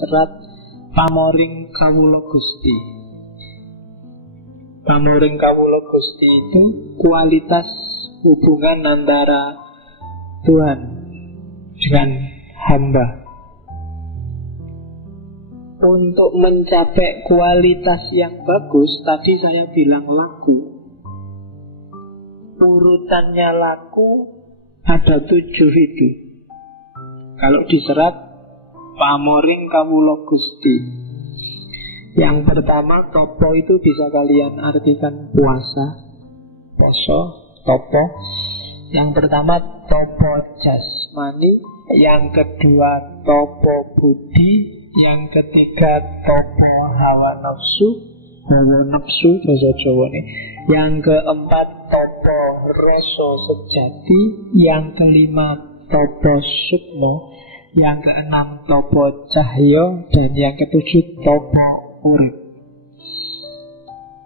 serat Pamoring Kawula Gusti. Pamoring Kawula Gusti itu kualitas hubungan antara Tuhan dengan hamba. Untuk mencapai kualitas yang bagus, tadi saya bilang lagu. Urutannya lagu ada 7 itu. Kalau diserat Pamoring Kawula Gusti. Yang pertama, topo itu bisa kalian artikan puasa, poso, topo. Yang pertama topo jasmani, yang kedua topo budi, yang ketiga topo hawa nafsu, bahasa Jawa nih. Yang keempat topo rasa sejati, yang kelima topo sukmo, yang keenam topo cahyo, dan yang ketujuh topo urip.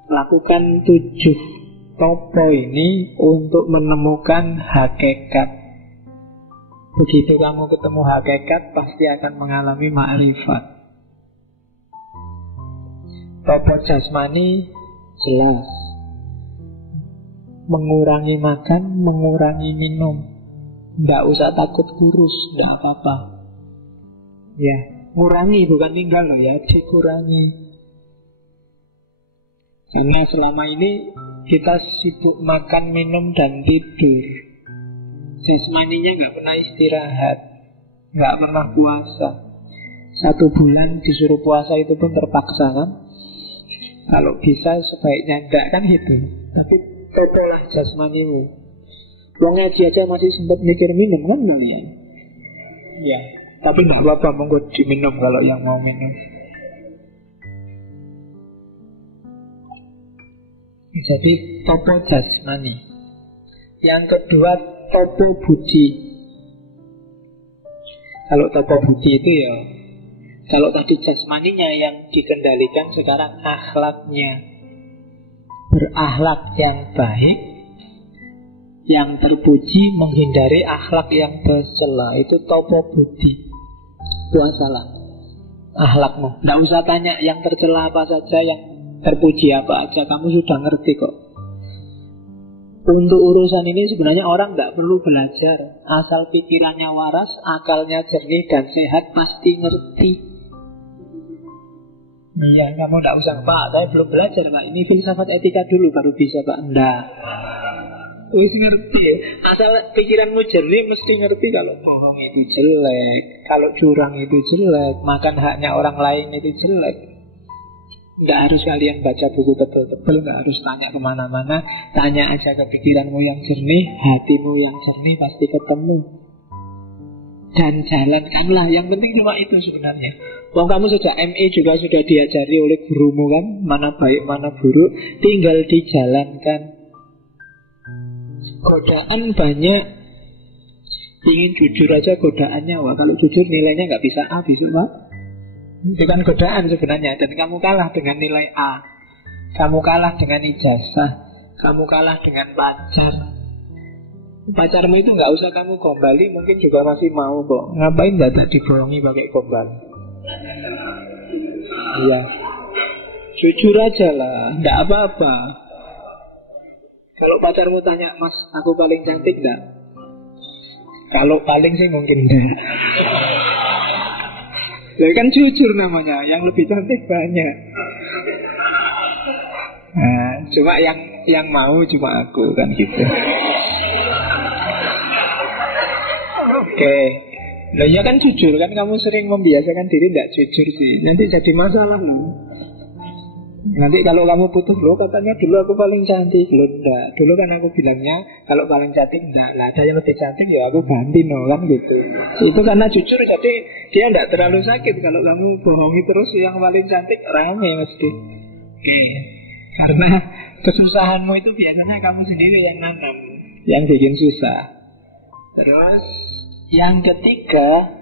Lakukan 7 topo ini untuk menemukan hakikat. Begitu kamu ketemu hakikat, pasti akan mengalami ma'rifat. Topo jasmani jelas, mengurangi makan, mengurangi minum. Tidak usah takut kurus, tidak apa-apa. Ya, ngurangi bukan tinggal loh ya, dikurangi. Karena selama ini kita sibuk makan, minum, dan tidur. Jasmaninya nggak pernah istirahat, nggak pernah puasa. 1 bulan disuruh puasa itu pun terpaksa kan. Kalau bisa sebaiknya enggak kan itu. Tapi topolah jasmanimu. Wong ngaji aja masih sempat mikir minum kan kalian. Ya, tapi nggak apa-apa, monggo diminum kalau yang mau minum. Jadi topo jasmani. Yang kedua topo budi. Kalau topo budi itu ya, kalau tadi jasmaninya yang dikendalikan, sekarang akhlaknya. Berakhlak yang baik, yang terpuji, menghindari akhlak yang tercela. Itu topo budi. Puasalah akhlakmu. Nggak usah tanya yang tercela apa saja, yang terpuji apa aja, kamu sudah ngerti kok. Untuk urusan ini sebenarnya orang nggak perlu belajar. Asal pikirannya waras, akalnya jernih dan sehat, pasti ngerti. Iya, kamu nggak usah, Pak, saya belum belajar, Pak. Ini filsafat etika dulu baru bisa, Pak. Nggak. Wis ngerti. Asal pikiranmu jernih, mesti ngerti kalau bohong itu jelek, kalau curang itu jelek, makan haknya orang lain itu jelek. Nggak harus kalian baca buku tebel-tebel, nggak harus tanya kemana-mana. Tanya aja ke pikiranmu yang jernih, hatimu yang jernih, pasti ketemu. Dan jalankanlah. Yang penting cuma itu sebenarnya. Wong kamu sejak ME juga sudah diajari oleh gurumu kan, mana baik mana buruk, tinggal dijalankan. Godaan banyak. Ingin jujur aja godaannya. Wah, kalau jujur nilainya nggak bisa A besok, Pak. Itu kan godaan sebenarnya. Dan kamu kalah dengan nilai A, kamu kalah dengan ijazah, kamu kalah dengan pacar. Pacarmu itu nggak usah kamu gombali, mungkin juga masih mau kok. Ngapain nggak dibohongi pakai gombal? Iya, jujur aja lah, nggak apa-apa. Kalau pacarmu tanya, Mas, aku paling cantik nggak? Kalau paling sih mungkin enggak. Ya kan jujur namanya, yang lebih cantik banyak. Nah, cuma yang mau cuma aku kan gitu. Oke. Nah ya kan jujur kan, kamu sering membiasakan diri tidak jujur sih, nanti jadi masalah loh. Nanti kalau kamu putus, loh katanya dulu aku paling cantik. Loh enggak, dulu kan aku bilangnya kalau paling cantik enggak, lah ada yang lebih cantik ya aku ganti no, kan gitu. Itu karena jujur, jadi dia enggak terlalu sakit. Kalau kamu bohongi terus yang paling cantik, rame mesti. Oke. Karena kesusahanmu itu biasanya kamu sendiri yang nanam, yang bikin susah. Terus yang ketiga,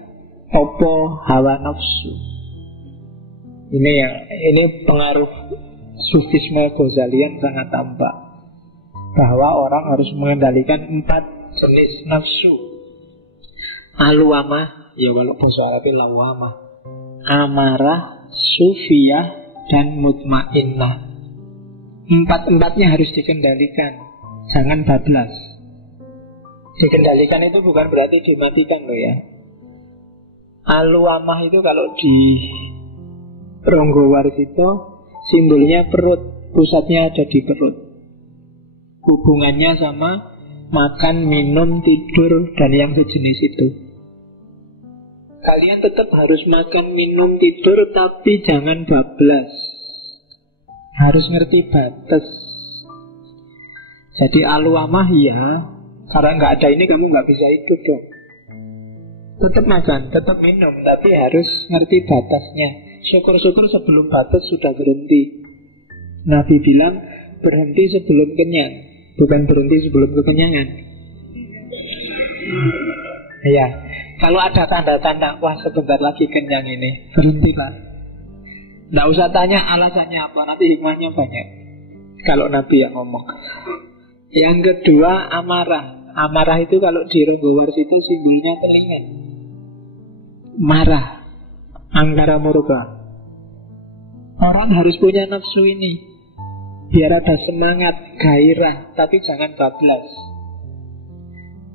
topo hawa nafsu. Ini pengaruh sufisme Ghazalian sangat tampak, bahwa orang harus mengendalikan 4 jenis nafsu. Alwamah, ya kalau bahasa Arabnya lawamah. amarah, sufiyah, dan mutmainnah. Empat-empatnya harus dikendalikan. Jangan bablas. Dikendalikan itu bukan berarti dimatikan loh ya. Aluamah itu kalau di Ronggowarsito simbolnya perut, pusatnya ada di perut. Hubungannya sama makan, minum, tidur, dan yang sejenis itu. Kalian tetap harus makan, minum, tidur, tapi jangan bablas. Harus ngerti batas. Jadi aluamah ya, karena nggak ada ini kamu nggak bisa hidup dong. Tetap makan, tetap minum, tapi harus ngerti batasnya. Syukur-syukur sebelum batas sudah berhenti. Nabi bilang berhenti sebelum kenyang, bukan berhenti sebelum kekenyangan. Ya, kalau ada tanda-tanda, wah sebentar lagi kenyang ini, berhentilah. Nggak usah tanya alasannya apa, nanti hikmahnya banyak. Kalau Nabi yang ngomong. Yang kedua, amarah. Amarah itu kalau di Ronggowarsito simbolnya telinga. Marah, angkara murka. Orang harus punya nafsu ini, biar ada semangat, gairah, tapi jangan bablas.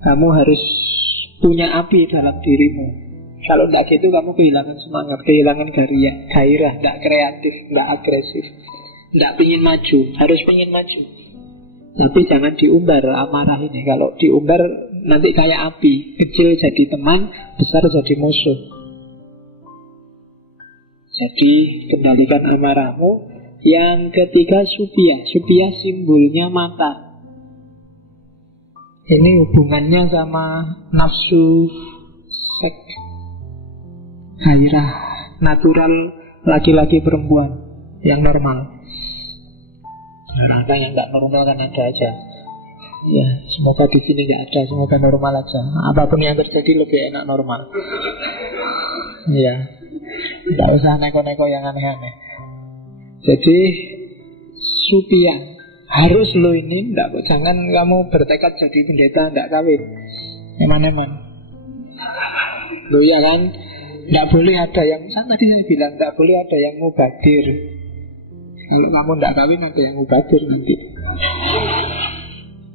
Kamu harus punya api dalam dirimu. Kalau tidak gitu kamu kehilangan semangat, kehilangan gairah, tidak kreatif, tidak agresif, tidak ingin maju. Harus ingin maju, tapi jangan diumbar amarah ini. Kalau diumbar nanti kayak api, kecil jadi teman, besar jadi musuh. Jadi kendalikan amarahmu. Yang ketiga supiyah. Supiyah simbolnya mata. Ini hubungannya sama nafsu seks, gairah natural laki-laki perempuan yang normal. Ada yang nggak normal kan ada aja. Ya, semoga di sini nggak ada, semoga normal aja. Apapun yang terjadi lebih enak normal. Ya, nggak usah neko-neko yang aneh-aneh. Jadi supiyah harus lo ini, jangan kamu bertekad jadi pendeta nggak kawin, eman-eman. Lo ya kan, nggak boleh ada yang, tadi saya bilang nggak boleh ada yang mubadir. Kalau kamu nggak kawin ada yang mubadir nanti.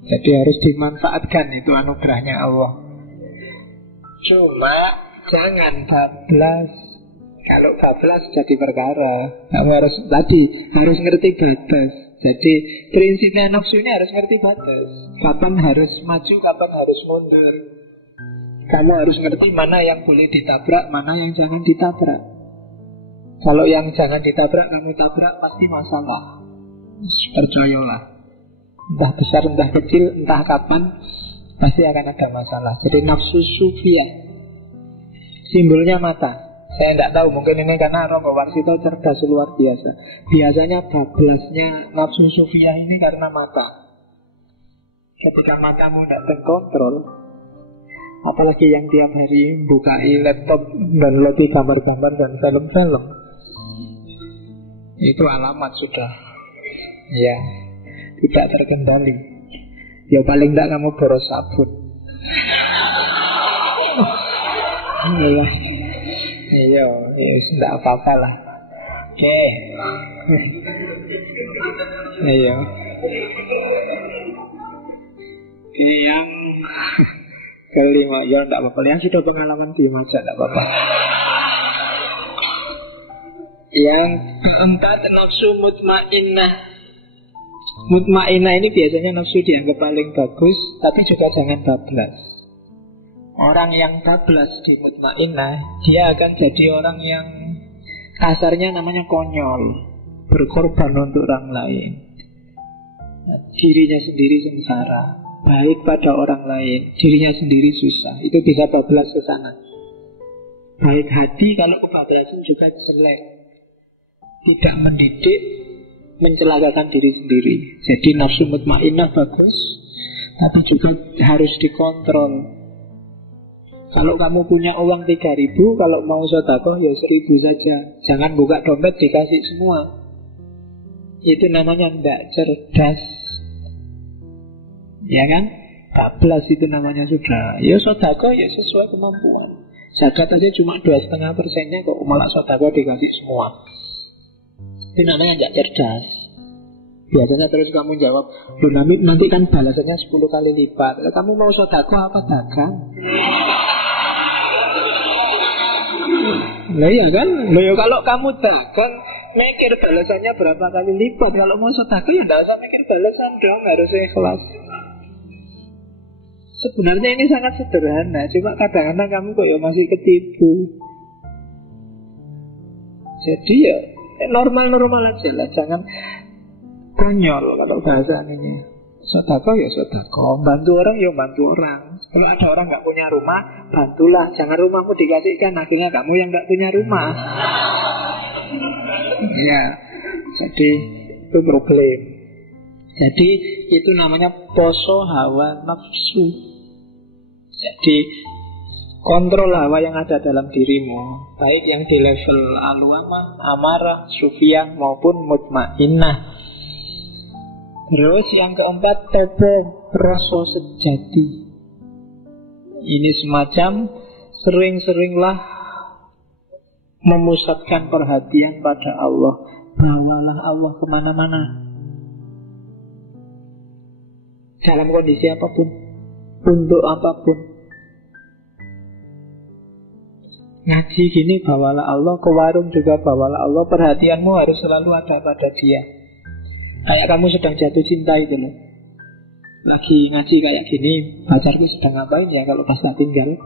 Jadi harus dimanfaatkan, itu anugerahnya Allah. Cuma jangan bablas. Kalau bablas jadi perkara. Kamu harus ngerti batas. Jadi prinsipnya nafsu ini harus ngerti batas. Kapan harus maju, kapan harus mundur. Kamu harus ngerti mana yang boleh ditabrak, mana yang jangan ditabrak. Kalau yang jangan ditabrak kamu tabrak, pasti masalah. Percayalah. Entah besar, entah kecil, entah kapan, pasti akan ada masalah. Jadi nafsu sufiyah, simbolnya mata. Saya tidak tahu, mungkin ini karena Ronggowarsito cerdas luar biasa. Biasanya bablasnya nafsu sufiyah ini karena mata. Ketika matamu tidak terkontrol, apalagi yang tiap hari bukai laptop dan lagi gambar-gambar dan film-film, itu alamat sudah ya tidak terkendali. Ya paling tidak kamu boros sabun. Iya, tidak apa-apa lah. Oke. Iya. Yang kelima, ya tidak apa-apa. Yang sudah pengalaman diem aja, tidak apa-apa. Yang keempat, nafsu mutmainnah. Mutmainnah ini biasanya nafsu dianggap paling bagus, tapi juga jangan bablas. Orang yang bablas di mutmainnah, dia akan jadi orang yang kasarnya namanya konyol, berkorban untuk orang lain. Dirinya sendiri sengsara, baik pada orang lain, dirinya sendiri susah. Itu bisa bablas ke sana. Baik hati, kalau kebablasan juga jelek, tidak mendidik, mencelakakan diri sendiri. Jadi nafsu mutmainnah bagus, tapi juga harus dikontrol. Kalau kamu punya uang 3.000, kalau mau sedekah ya 1.000 saja. Jangan buka dompet dikasih semua. Itu namanya tidak cerdas. Ya kan? Bablas itu namanya sudah. Ya sedekah ya sesuai kemampuan. Zakat aja cuma 2,5%-nya kok malah sedekah dikasih semua. Itu namanya nggak cerdas. Biasanya terus kamu jawab, nanti kan balasannya 10 kali lipat. Kamu mau sedekah apa dagang? Nah iya kan? Nah, ya, kalau kamu dagang mikir balasannya berapa kali lipat. Kalau mau sedekah ya tidak usah mikir balasan dong, harus ikhlas. Sebenarnya ini sangat sederhana, cuma kadang-kadang kamu kok ya masih ketipu. Jadi ya normal-normal aja lah, jangan konyol kalau bahasa ini. Sedekah ya sedekah, bantu orang ya bantu orang. Kalau ada orang nggak punya rumah, bantulah. Jangan rumahmu dikasihkan, akhirnya kamu yang nggak punya rumah. Ya, jadi itu problem. Jadi itu namanya poso hawa nafsu. Jadi kontrol hawa yang ada dalam dirimu, baik yang di level alwamah, amarah, sufiyah maupun mutmainnah. Terus yang keempat, topo rasa sejati. Ini semacam sering-seringlah memusatkan perhatian pada Allah. Bawalah Allah kemana-mana, dalam kondisi apapun, untuk apapun. Ngaji gini bawalah Allah, ke warung juga bawalah Allah. Perhatianmu harus selalu ada pada dia. Kayak kamu sedang jatuh cinta itu loh. Lagi ngaji kayak gini, pacarku sedang ngapain ya kalau pas tak tinggal.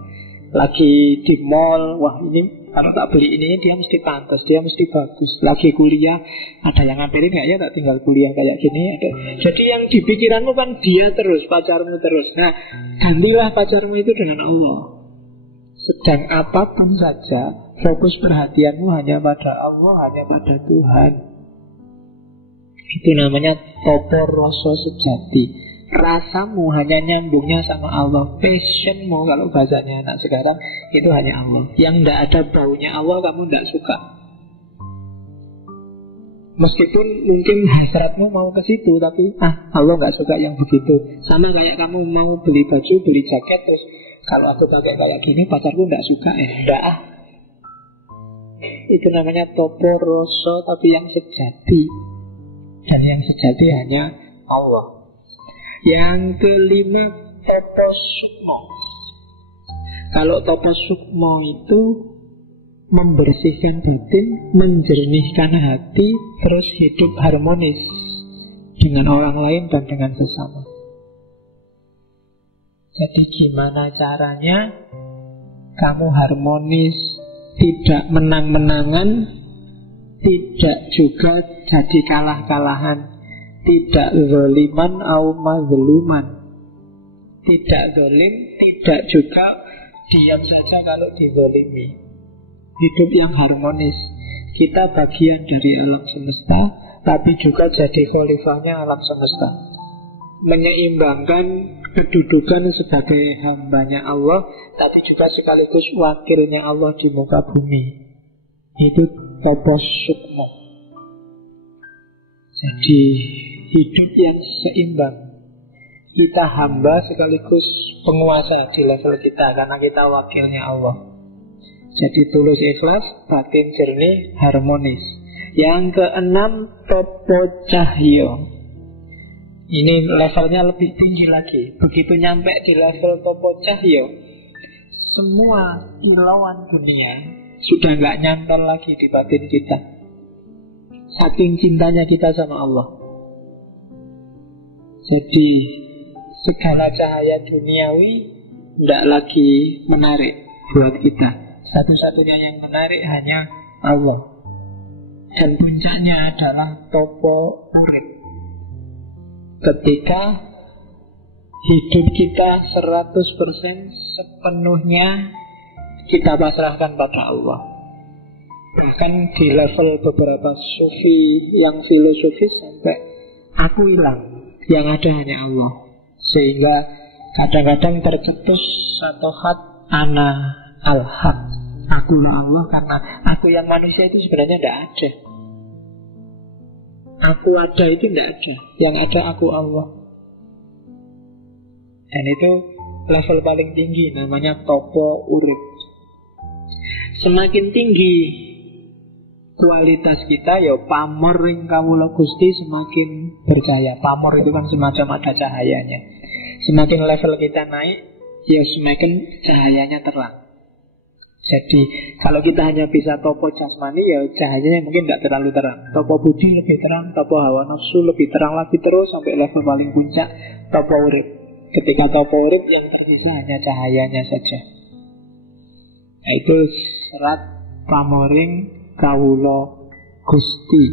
Lagi di mall, wah ini kalau tak beli ini dia mesti pantas, dia mesti bagus. Lagi kuliah, ada yang ngampirin gak ya tak tinggal kuliah kayak gini ada. Jadi yang di pikiranmu kan dia terus, pacarmu terus. Nah, gantilah pacarmu itu dengan Allah. Sedang apapun saja, fokus perhatianmu hanya pada Allah, hanya pada Tuhan. Itu namanya topo rasa sejati. Rasamu hanya nyambungnya sama Allah. Passionmu kalau bahasanya anak sekarang itu hanya Allah. Yang tidak ada baunya Allah kamu tidak suka. Meskipun mungkin hasratmu mau ke situ, tapi Allah nggak suka yang begitu. Sama kayak kamu mau beli baju, beli jaket, terus kalau aku pakai kayak gini pacarku nggak suka enggak Itu namanya topo rasa tapi yang sejati. Dan yang sejati hanya Allah. Yang kelima, topo sukmo. Kalau topo sukmo itu membersihkan batin, menjernihkan hati, terus hidup harmonis dengan orang lain dan dengan sesama. Jadi gimana caranya kamu harmonis, tidak menang-menangan, tidak juga jadi kalah-kalahan, tidak zaliman au mazluman, tidak zalim, tidak juga diam saja kalau dizalimi. Hidup yang harmonis. Kita bagian dari alam semesta, tapi juga jadi khalifahnya alam semesta, menyeimbangkan kedudukan sebagai hambanya Allah, tapi juga sekaligus wakilnya Allah di muka bumi. Itu topo sukmo. Jadi hidup yang seimbang. Kita hamba sekaligus penguasa di level kita, karena kita wakilnya Allah. Jadi tulus ikhlas, batin jernih, harmonis. Yang keenam, topo cahyo. Ini levelnya lebih tinggi lagi. Begitu nyampe di level topo cahyo, semua kilauan dunia sudah nggak nyantol lagi di batin kita. Saking cintanya kita sama Allah. Jadi segala cahaya duniawi tidak lagi menarik buat kita. Satu-satunya yang menarik hanya Allah. Dan puncaknya adalah topo urip. Ketika hidup kita 100% sepenuhnya kita pasrahkan pada Allah. Bahkan di level beberapa sufi yang filosofis sampai aku hilang, yang ada hanya Allah. Sehingga kadang-kadang tercetus satu hat ana al-haq, akulah Allah, karena aku yang manusia itu sebenarnya tidak ada. Aku ada itu tidak ada, yang ada aku Allah. Dan itu level paling tinggi, namanya topo urip. Semakin tinggi kualitas kita, ya pamor ing kawula Gusti semakin bercahaya. Pamor itu kan semacam ada cahayanya. Semakin level kita naik, ya semakin cahayanya terang. Jadi kalau kita hanya bisa topo jasmani, ya cahayanya mungkin tidak terlalu terang. Topo budi lebih terang, topo hawa nafsu lebih terang lagi, terus sampai level paling puncak topo urip. Ketika topo urip yang tersisa hanya cahayanya saja. Nah, itu serat pamoring kawula Gusti.